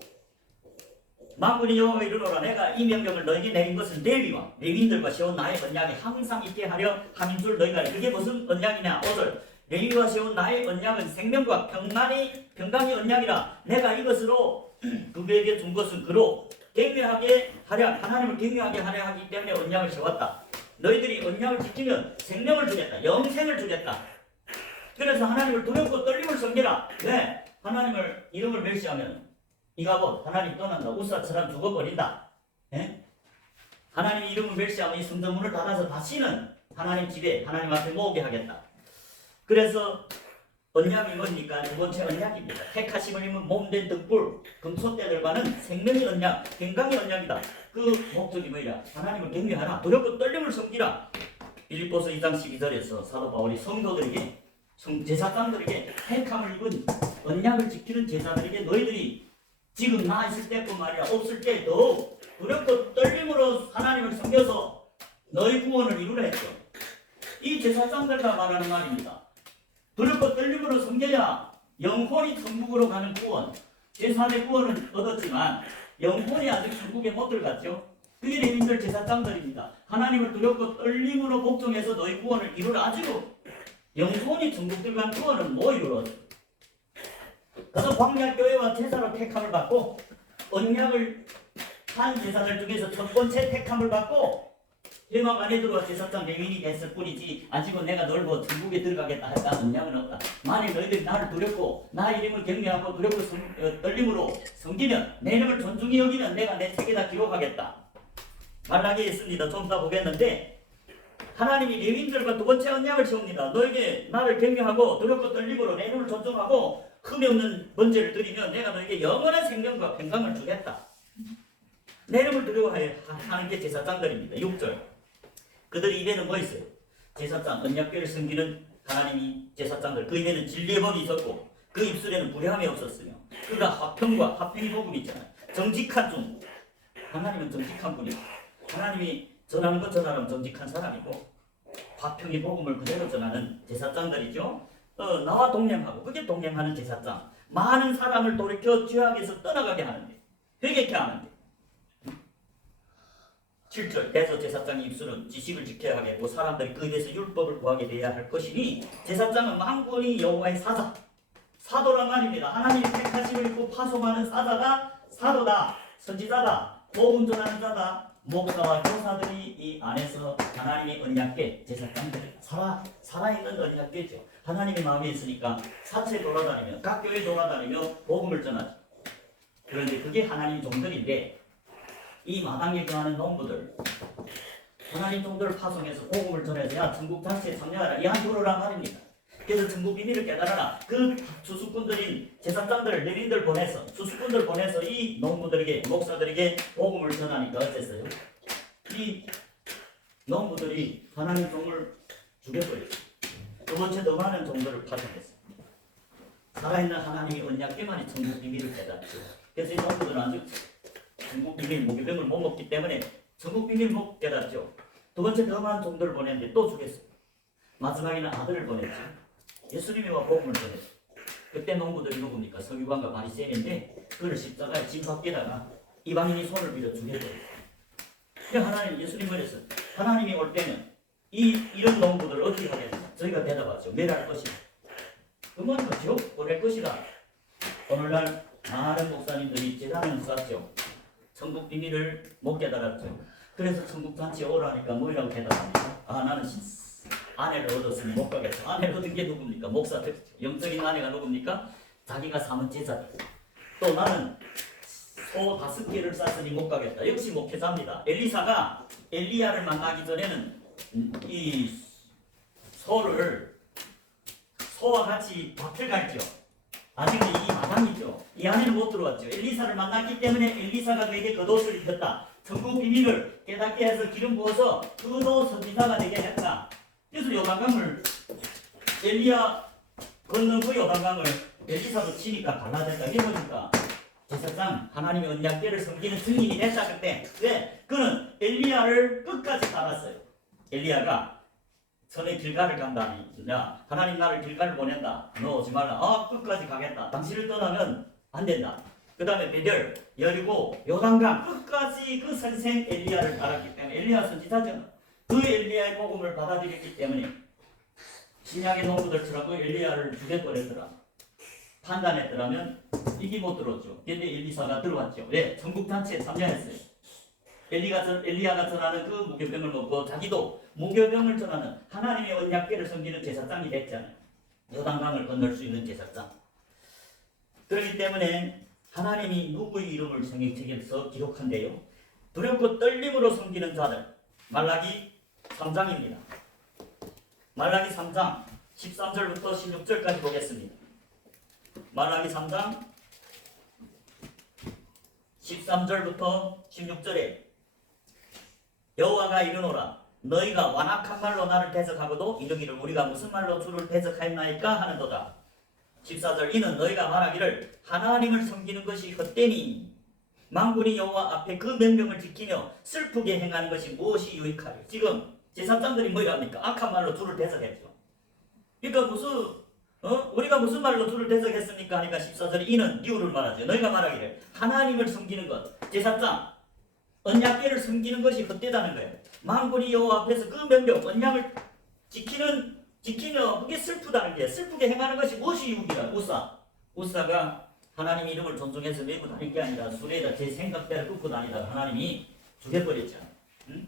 만군의 여호와가 이르노라 내가 이 명령을 너에게 내린 것은 레위인들과 세운 나의 언약이 항상 있게 하려 함인 줄 너희가 알라. 그게 무슨 언약이냐? 5절 레위와 세운 나의 언약은 생명과 평강의 언약이라 내가 이것으로 그에게 준 것은 그로 경외하게 하려 하나님을 경외하게 하려 하기 때문에 언약을 세웠다. 너희들이 언약을 지키면 생명을 주겠다. 영생을 주겠다. 그래서 하나님을 두렵고 떨림을 섬기라. 왜? 하나님을 이름을 멸시하면 이가봇 하나님 떠난다. 우사처럼 죽어버린다. 예? 하나님 이름을 멸시하면 이 성전문을 닫아서 다시는 하나님 집에 하나님 앞에 모으게 하겠다. 그래서 언약이 뭡니까? 두 번째 언약입니다. 택하심을 입은 몸된 등불, 금손대들과는 생명의 언약, 건강의 언약이다. 그 목적이 뭐냐? 하나님을 경외하라. 두렵고 떨림을 섬기라. 빌립보서 2장 12절에서 사도 바울이 성도들에게, 제사장들에게 택함을 입은 언약을 지키는 제사들에게 너희들이 지금 나 있을 때뿐만 아니라 없을 때 더욱 두렵고 떨림으로 하나님을 섬겨서 너희 구원을 이루라 했죠. 이 제사장들과 말하는 말입니다. 두렵고 떨림으로 섬겨야 영혼이 천국으로 가는 구원, 제3의 구원은 얻었지만 영혼이 아직 천국에 못 들어갔죠. 그게 레위인들 제사장들입니다. 하나님을 두렵고 떨림으로 복종해서 너희 구원을 이루라. 아직 영혼이 천국 들어간 구원은 못 이루었어. 그래서 광야교회와 제사로 택함을 받고 언약을 한 제사들 중에서 첫 번째 택함을 받고 회막 안에 들어와 제사장 레위인이 됐을 뿐이지 아직은 내가 널고 천국에 들어가겠다 했다 언약은 없다. 만일 너희들이 나를 두렵고 나 이름을 경외하고 두렵고 떨림으로 섬기면 내 이름을 존중히 여기면 내가 내 책에다 기록하겠다. 말라기에 있습니다. 좀 더 보겠는데 하나님이 레위인들과 두 번째 언약을 세웁니다. 너에게 나를 경외하고 두렵고 떨림으로 내 이름을 존중하고 흠이 없는 번제를 드리면 내가 너에게 영원한 생명과 평강을 주겠다. 내 이름을 두려워하는 게 제사장들입니다. 6절 그들 입에는 뭐 있어요? 제사장, 언약궤를 섬기는 하나님이 제사장들 그 입에는 진리의 법이 있었고 그 입술에는 불의함이 없었으며 그가 화평이 복음이 있잖아요. 정직한 중 하나님은 정직한 분이고 하나님이 전하는 것 전하면 정직한 사람이고 화평이 복음을 그대로 전하는 제사장들이죠. 나와 동행하고 그게 동행하는 제사장 많은 사람을 돌이켜 죄악에서 떠나가게 하는데 회개케 하는데 7절 대저제사장의 입술은 지식을 지켜야 하겠고 사람들이 그 입에서 율법을 구하게 되어야 할 것이니 제사장은 만군의 여호와의 사도란 말입니다. 하나님이 택하심을 입고 파송하는 사자가 사도다, 선지자다, 복음 전하는 자다. 목사와 교사들이 이 안에서 하나님의 언약궤 제사장들 살아있는 언약궤죠. 하나님의 마음에 있으니까 사체 돌아다니며 각 교회 돌아다니며 복음을 전하죠. 그런데 그게 하나님 종들인데 이 마당에 거하는 농부들 하나님 종들을 파송해서 복음을 전해서 야 천국 자체에 참여하라 이 한 그러란 말입니다. 그래서 천국 비밀을 깨달아라. 그 수수꾼들인 제사장들 레위인들 보내서 수수꾼들 보내서 이 농부들에게 목사들에게 복음을 전하니까 어땠어요? 이 농부들이 하나님 종을 죽여버렸어요. 두 번째 더 많은 종들을 파송했어요. 살아있는 하나님의 언약궤만이 천국 비밀을 깨닫죠. 그래서 이 농부들은 아주 천국 비밀 무교병을 못 먹기 때문에 천국 비밀 못 깨닫죠. 두 번째 더 많은 종들을 보냈는데 또 죽였어요. 마지막에는 아들을 보냈죠. 예수님이와 복음을 보냈죠. 그때 농부들이 누굽니까? 서기관과 바리새인인데 그를 십자가에 짐 밖에다가 이방인이 손을 빌어 죽였어요. 하나님, 예수님 그랬어요. 하나님이 올 때는 이런 농부들을 어떻게 하겠냐? 저희가 대답하죠. 멸할 것이다. 그건 지옥 보낼 것이다. 오늘날 많은 목사님들이 재단을 쌓죠. 천국 비밀을 못 깨달았죠. 그래서 천국 잔치에 오라니까 뭐라고 대답합니까? 나는 아내를 얻었으니 못 가겠어. 아내를 얻은 게 누굽니까? 목사들. 영적인 아내가 누굽니까? 자기가 삼은 제자들. 또 나는 소 5개를 쌌으니 못 가겠다. 역시 목회자입니다. 엘리사가 엘리야를 만나기 전에는 이 소와 같이 밭을 갈죠. 아직은 이 마당이죠. 이 안에는 못 들어왔죠. 엘리사를 만났기 때문에 엘리사가 그에게 겉옷을 입혔다. 천국 비밀을 깨닫게 해서 기름 부어서 겉옷 선지자가 되게 했다. 그래서 요단강을 엘리야 건너 그 요단강을 엘리사도 치니까 갈라졌다. 이게 뭡니까? 제사장 하나님의 언약궤를 섬기는 증인이 됐다. 그때 왜? 그는 엘리야를 끝까지 따랐어요. 엘리야가 전에 길가를 간다니, 하나님 나를 길가를 보낸다. 너 오지 말라. 끝까지 가겠다. 당신을 떠나면 안 된다. 그 다음에 베델, 여리고, 요단강 끝까지 그 선생 엘리야를 따랐기 때문에 엘리야 선지자잖아. 그 엘리야의 복음을 받아들였기 때문에 신약의 농부들처럼 그 엘리야를 죽여버렸더라. 판단했더라면 이게 못 들었죠. 근데 엘리사가 들어왔죠. 왜? 전국잔치에 참여했어요. 엘리야가 전하는 그 무교병을 먹고 자기도 무교병을 전하는 하나님의 언약궤를 섬기는 제사장이 됐잖아요. 요단강을 건널 수 있는 제사장. 그렇기 때문에 하나님이 누구의 이름을 생명책에서 기록한대요. 두렵고 떨림으로 섬기는 자들. 말라기 3장입니다. 말라기 3장 13절부터 16절까지 보겠습니다. 말라기 3장 13절부터 16절에 여호와가 이르노라 너희가 완악한 말로 나를 대적하고도 이르기를 우리가 무슨 말로 주를 대적하였나이까 하는도다. 14절 이는 너희가 말하기를 하나님을 섬기는 것이 헛되니 만군의 여호와 앞에 그 명령을 지키며 슬프게 행하는 것이 무엇이 유익하리. 지금 제사장들이 뭐랍니까? 악한 말로 주를 대적했죠. 그러니까 우리가 무슨 말로 주를 대적했습니까? 하니까 14절에 이는 이유를 말하죠. 너희가 말하기를 하나님을 섬기는 것, 제사장 언약궤를 섬기는 것이 헛되다는 거예요. 만군의 여호와 앞에서 그 명령, 언약을 지키며 그게 슬프다는 게, 슬프게 행하는 것이 무엇이 유익이라. 우사가 하나님 이름을 존중해서 메고 다닐 게 아니라 수레에다 제 생각대로 끄고 다니다가 하나님이 죽여버렸잖아요. 응?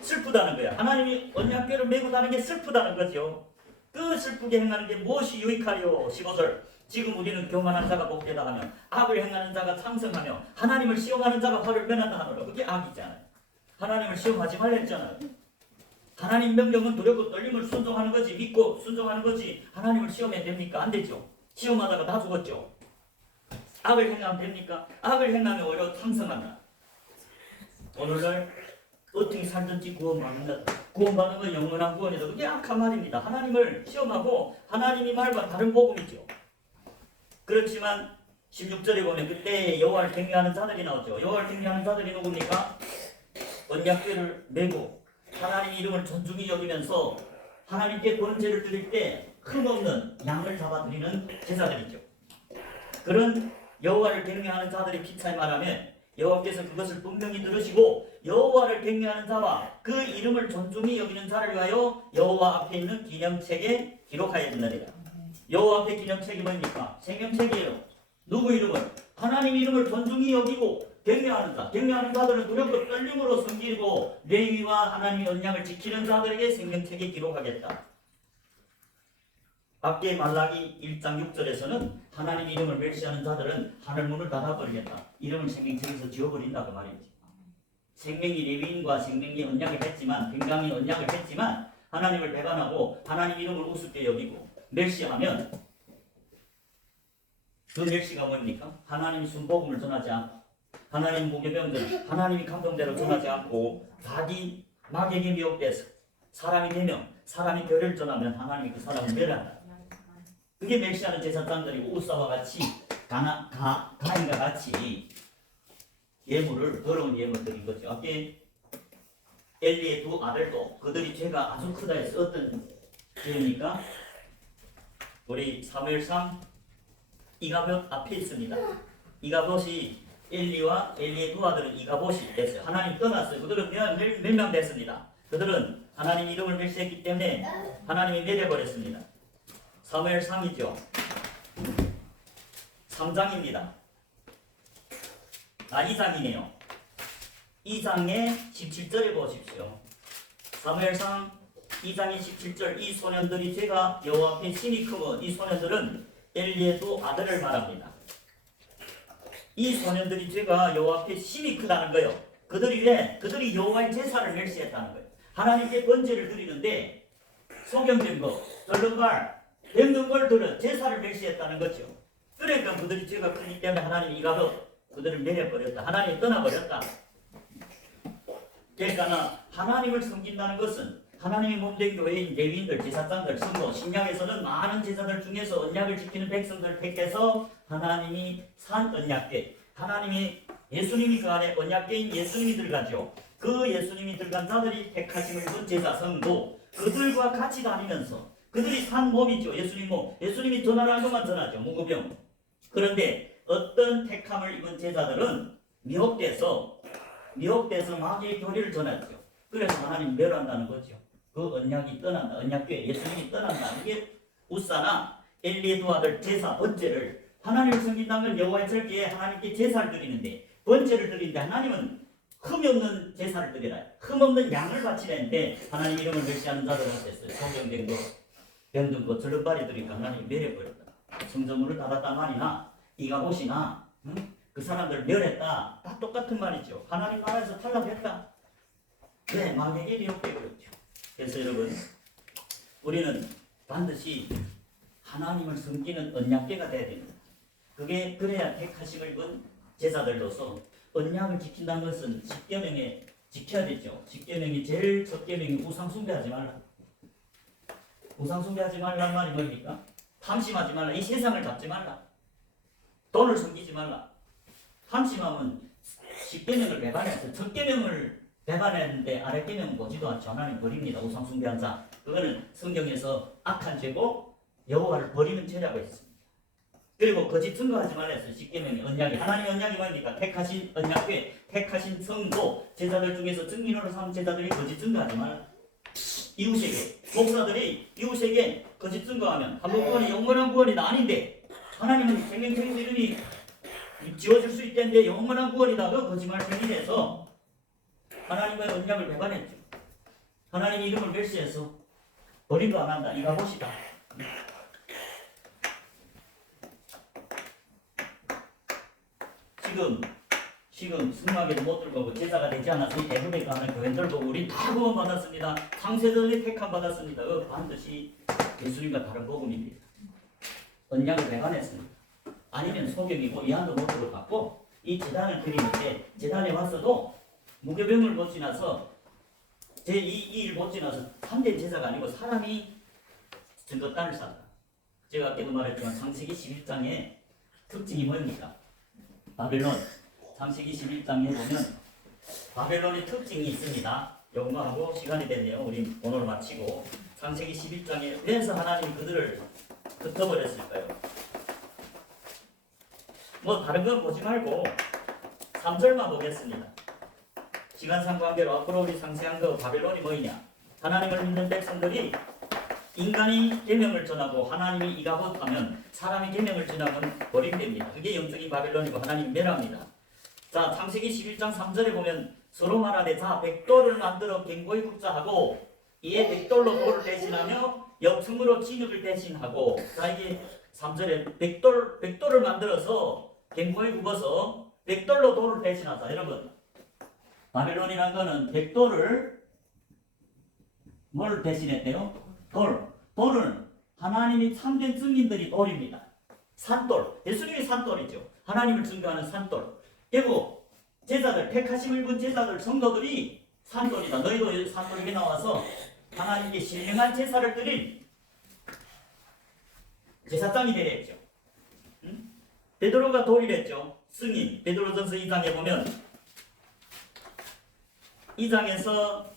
슬프다는 거야. 하나님이 언약궤를 메고 다니는 게 슬프다는 거죠. 그 슬프게 행하는 게 무엇이 유익하리요. 15절 지금 우리는 교만한 자가 복되다 하며 악을 행하는 자가 창성하며 하나님을 시험하는 자가 화를 면한다 하노라. 그게 악이잖아요. 하나님을 시험하지 말라 했잖아요. 하나님 명령은 두렵고 떨림을 순종하는 거지. 믿고 순종하는 거지. 하나님을 시험해야 됩니까? 안 되죠. 시험하다가 다 죽었죠. 악을 행하면 됩니까? 악을 행하면 오히려 창성한다. 오늘날 어떻게 살든지 구원받는다. 구원받는 건 영원한 구원이다. 그게 악한 말입니다. 하나님을 시험하고 하나님이 말과 다른 복음이죠. 그렇지만 16절에 보면 그때 여호와를 경외하는 자들이 나오죠. 여호와를 경외하는 자들이 누굽니까? 언약궤를 메고 하나님 이름을 존중히 여기면서 하나님께 번제를 드릴 때 흠없는 양을 잡아드리는 제사들이죠. 그런 여호와를 경외하는 자들의 피차에 말하면 여호와께서 그것을 분명히 들으시고 여호와를 경외하는 자와 그 이름을 존중히 여기는 자를 위하여 여호와 앞에 있는 기념책에 기록하였느니라. 여호와 앞에 기념책이 뭡니까? 생명책이에요. 누구 이름을? 하나님 이름을 존중히 여기고 경외하는 자. 경외하는 자들은 두렵고 떨림으로 섬기고 레위와 하나님의 언약을 지키는 자들에게 생명책에 기록하겠다. 밖에 말라기 1장 6절에서는 하나님 이름을 멸시하는 자들은 하늘문을 닫아버리겠다. 이름을 생명책에서 지워버린다고 말이지. 생명이 레위인과 생명이 언약을 했지만, 건강이 언약을 했지만 하나님을 배반하고 하나님 이름을 우습게 여기고 멸시하면 그 멸시가 뭡니까? 하나님 순복음을 전하지 않고 하나님 무교병들 하나님이 감동대로 전하지 않고 자기 마귀에게 미혹돼서 사람이 되면 사람이 교리를 전하면 하나님이 그 사람을 멸한다. 그게 멸시하는 제사장들이고 우사와 같이 가인과 같이 예물을 더러운 예물 드린 거죠. 앞에 엘리의 두 아들도 그들이 죄가 아주 크다 해서 어떤 그러니까 우리 사무엘상 이가봇 앞에 있습니다. 이가봇이 엘리와 엘리의 두 아들은 이가봇이 됐어요. 하나님 떠났어요. 그들은 멸망됐습니다. 그들은 하나님 이름을 멸시했기 때문에 하나님이 내려버렸습니다. 사무엘상이죠. 3장입니다. 2장이네요. 2장의 17절에 보십시오. 사무엘상 2장의 17절 이 소년들이 제가 여호와 앞에 심히 크고 이 소년들은 엘리의 두 아들을 말합니다. 이 소년들이 제가 여호와 앞에 심히 크다는 거예요. 그들이 왜? 그들이 여호와의 제사를 멸시했다는 거예요. 하나님께 번제를 드리는데 소경된 거, 절름발, 뱀든 걸 들어 제사를 멸시했다는 거죠. 그러니까 그들이 제가 크기 때문에 하나님이 이가서 그들을 내려버렸다. 하나님이 떠나버렸다. 그러니까 하나님을 섬긴다는 것은 하나님의 몸된 교회인 레위인들, 제사장들, 성도, 신약에서는 많은 제사들 중에서 언약을 지키는 백성들을 택해서 하나님이 산 언약궤, 하나님이 예수님이 그 안에 언약궤인 예수님이 들어가죠. 그 예수님이 들어간 자들이 택하심을 본 제사, 성도, 그들과 같이 다니면서 그들이 산 몸이죠. 예수님 몸. 예수님이 전하라는 것만 전하죠. 무구병. 그런데 어떤 택함을 입은 제자들은 미혹돼서 마귀의 교리를 전했죠. 그래서 하나님 멸한다는 거죠. 그 언약이 떠난다. 언약궤 예수님이 떠난다. 이게 우사나 엘리의 두 아들 제사 번제를 하나님을 섬긴다는 여호와의 절기에 하나님께 제사를 드리는데 번제를 드리는데 하나님은 흠이 없는 제사를 드리라. 흠 없는 양을 바치는데 하나님 이름을 멸시하는 자들 어땠어요? 소경된 거, 병든 거, 절름발이 들으니까 하나님이 멸해버렸다. 성전문을 닫았단 말이나 이가봇이나 그 사람들 멸했다. 다 똑같은 말이죠. 하나님 나라에서 탈락했다. 네, 마귀에게 미혹되었죠. 그래서 여러분, 우리는 반드시 하나님을 섬기는 언약궤가 되어야 됩니다. 그게 그래야 택하심을 입은 제자들로서 언약을 지킨다는 것은 십계명에 지켜야 되죠. 십계명이 제일 첫 계명이 우상 숭배하지 말라. 우상 숭배하지 말란 말이 뭡니까? 탐심하지 말라. 이 세상을 잡지 말라. 돈을 섬기지 말라. 탐심하면 십계명을 배반해서 첫 계명을 배반했는데 아래 계명은 보지도 않죠. 하나님 버립니다. 우상 숭배한 자. 그거는 성경에서 악한 죄고 여호와를 버리는 죄라고 했습니다. 그리고 거짓 증거하지 말라 했어요. 십계명이 언약이. 하나님의 언약이 뭡니까? 택하신 언약궤, 택하신 성도, 제자들 중에서 증인으로 삼은 제자들이 거짓 증거하지 말라. 이웃에게, 목사들이 이웃에게 거짓 증거하면 한번 구원이 영원한 구원이다. 아닌데 하나님은 생명책임 이름이 지워질 수 있다는데 영원한 구원이다. 그 거짓말 생일에서 하나님과의 언약을 배반했죠. 하나님 이름을 멸시해서 버림도 안 한다. 이가봇이다. 지금 승마에도 못 들고 제자가 되지 않아서 이 대부분 가는 교회들 보고 우리 다 구원 받았습니다. 창세전에 택함 받았습니다. 반드시 예수님과 다른 복음입니다. 언약을 배반했습니다. 아니면 소경이고 이한도 못 들어갔고 이 제단을 드리는데 제단에 왔어도 무교병을 못 지나서 제2일 못 지나서 3대 제자가 아니고 사람이 증거 땅을 쌌다. 제가 아까도 말했지만 창세기 11장의 특징이 뭡니까? 바벨론. 창세기 11장에 보면 바벨론의 특징이 있습니다. 연구하고 시간이 됐네요. 우리 오늘 마치고 창세기 11장에 왜서 하나님이 그들을 흩어버렸을까요? 뭐 다른 건 보지 말고 3절만 보겠습니다. 시간상 관계로 앞으로 우리 상세한 거 바벨론이 뭐이냐? 하나님을 믿는 백성들이 인간이 계명을 전하고 하나님이 이가봇하면 사람이 계명을 전하면 버림됩니다. 그게 영적인 바벨론이고 하나님이 멸합니다. 자, 창세기 11장 3절에 보면 서로 말하되 자 백돌을 만들어 갱고히 굽자하고 이에 백돌로 돌을 대신하며 역청으로 진흙을 대신하고 자 이게 3절에 백돌을 만들어서 갱고히 굽어서 백돌로 돌을 대신하자. 여러분 바벨론이란 거는 백돌을 뭘 대신했대요? 돌은 하나님이 참된 증인들이 돌입니다. 산돌, 예수님이 산돌이죠. 하나님을 증거하는 산돌. 그리고 제자들, 택하심을 입은 제자들, 성도들이 산돌이다. 너희도 산돌에게 나와서 하나님께 신령한 제사를 드린 제사장이 되려 했죠. 베드로가 돌이랬죠. 승인, 베드로전서 2장에 보면 2장에서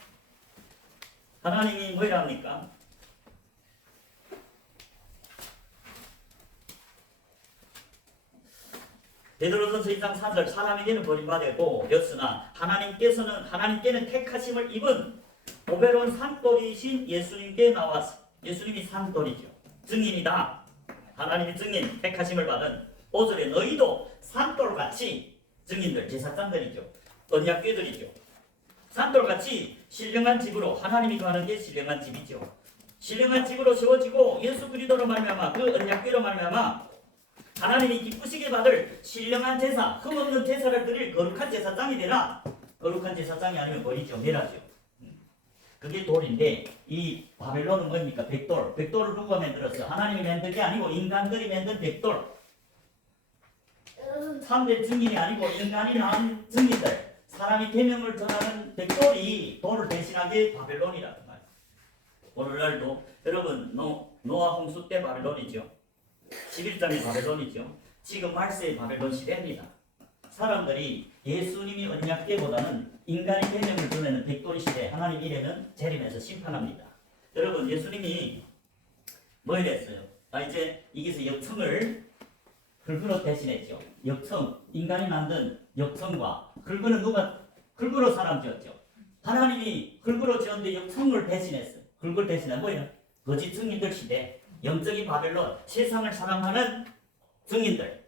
하나님이 뭐라 합니까? 베드로전서 2장 4절 사람에게는 버림받았고 였으나 하나님께는 택하심을 입은 보배로운 산돌이신 예수님께 나와서 예수님이 산돌이죠. 증인이다. 하나님의 증인 택하심을 받은 5절에 너희도 산돌같이 증인들 제사장들이죠. 언약궤들이죠. 산돌같이 신령한 집으로 하나님이 거하는 게 신령한 집이죠. 신령한 집으로 세워지고 예수 그리스도로 말미암아 그 언약궤로 말미암아 하나님이 기쁘시게 받을 신령한 제사, 흠없는 제사를 드릴 거룩한 제사장이 되라. 거룩한 제사장이 아니면 버리죠. 멸하죠. 그게 돌인데 이 바벨론은 뭡니까? 백돌. 백돌을 누가 만들었어? 하나님이 만든 게 아니고 인간들이 만든 백돌. 3대 증인이 아니고 인간이 낳은 증인들. 사람이 계명을 전하는 백돌이 돌을 대신하게 바벨론이라는 말. 오늘날도 여러분 노아 홍수 때 바벨론이죠. 11장의 바벨론이죠. 지금 말세의 바벨론 시대입니다. 사람들이 예수님이 언약궤보다는 인간의 계명을 전하는 백돌이 시대 하나님 이래는 재림해서 심판합니다. 여러분 예수님이 뭐 이랬어요? 이제 여기서 역청을 긁으로 대신했죠. 역청, 인간이 만든 역청과 긁으는 누가 긁으로 사람 지었죠. 하나님이 긁으로 지었는데 역청을 대신했어요. 긁을 대신은 뭐예요? 거짓 증인들 시대, 영적인 바벨론, 세상을 사랑하는 증인들,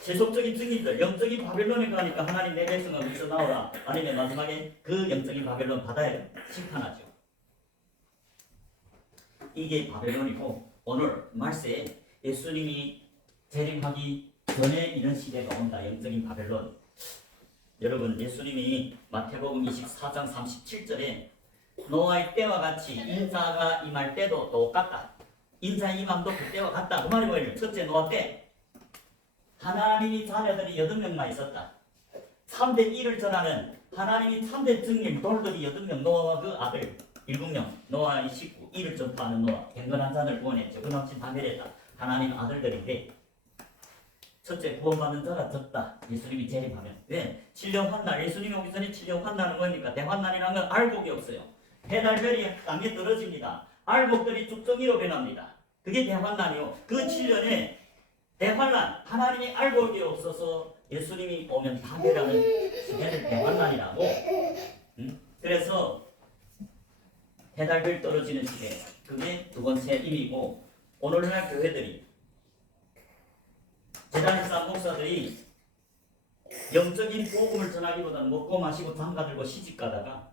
세속적인 증인들, 영적인 바벨론에 가니까 하나님 내 백성을 위해서 나오라. 아니면 마지막에 그 영적인 바벨론 바다에 심판하죠. 이게 바벨론이고 오늘 말세에 예수님이 재림하기 전에 이런 시대가 온다. 영적인 바벨론. 여러분 예수님이 마태복음 24장 37절에 노아의 때와 같이 인자가 임할 때도 똑같다. 인자의 임함도 그때와 같다. 그 말이 뭐예요? 첫째 노아 때 하나님이 자녀들이 8명만 있었다. 3대 1을 전하는 하나님이 3대 증인 돌들이 8명 노아와 그 아들 7명 노아의 식구 1을 전파하는 노아 경건한 자를 구원했죠. 그 남친 다 멸했다. 하나님 아들들인데 첫째 구원받는 자가 적다. 예수님이 재림하면. 왜? 7년 환난. 예수님이 오기 전에 7년 환난은 뭡니까? 대환난이라는 건 알곡이 없어요. 해달별이 땅에 떨어집니다. 알곡들이 쭉정이로 변합니다. 그게 대환난이요. 그 7년에 대환난, 하나님의 알곡이 없어서 예수님이 오면 다 멸하는 시대를 대환난이라고. 그래서 해달별 떨어지는 시대. 그게 두 번째 의미고 오늘날 교회들이 재단에 쌓은 목사들이 영적인 복음을 전하기보다는 먹고 마시고 장가들고 시집가다가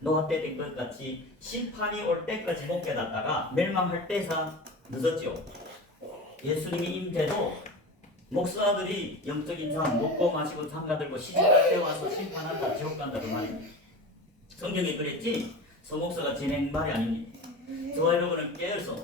노아 때 된 것 같이 심판이 올 때까지 못 깨닫다가 멸망할 때사 늦었죠. 예수님이 임태도 목사들이 영적인 삶 먹고 마시고 장가들고 시집갈 때 와서 심판한다. 지옥 간다 그 말입니다. 성경에 그랬지 서목사가 진행 말이 아닙니다. 저와 여러분은 깨어서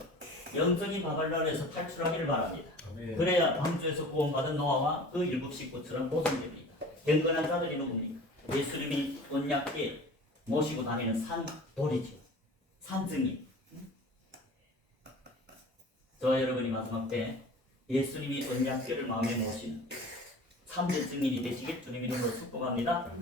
영적인 바벨론에서 탈출하기를 바랍니다. 그래야 방주에서 구원받은 노아와 그 7 식구처럼 보존됩니다. 경건한 자들이 누굽니까? 예수님이 언약궤 모시고 다니는 산돌이죠. 산증인. 저와 여러분이 마지막 때 예수님이 언약궤를 마음에 모시는 3대 증인이 되시길 주님 이름으로 축복합니다.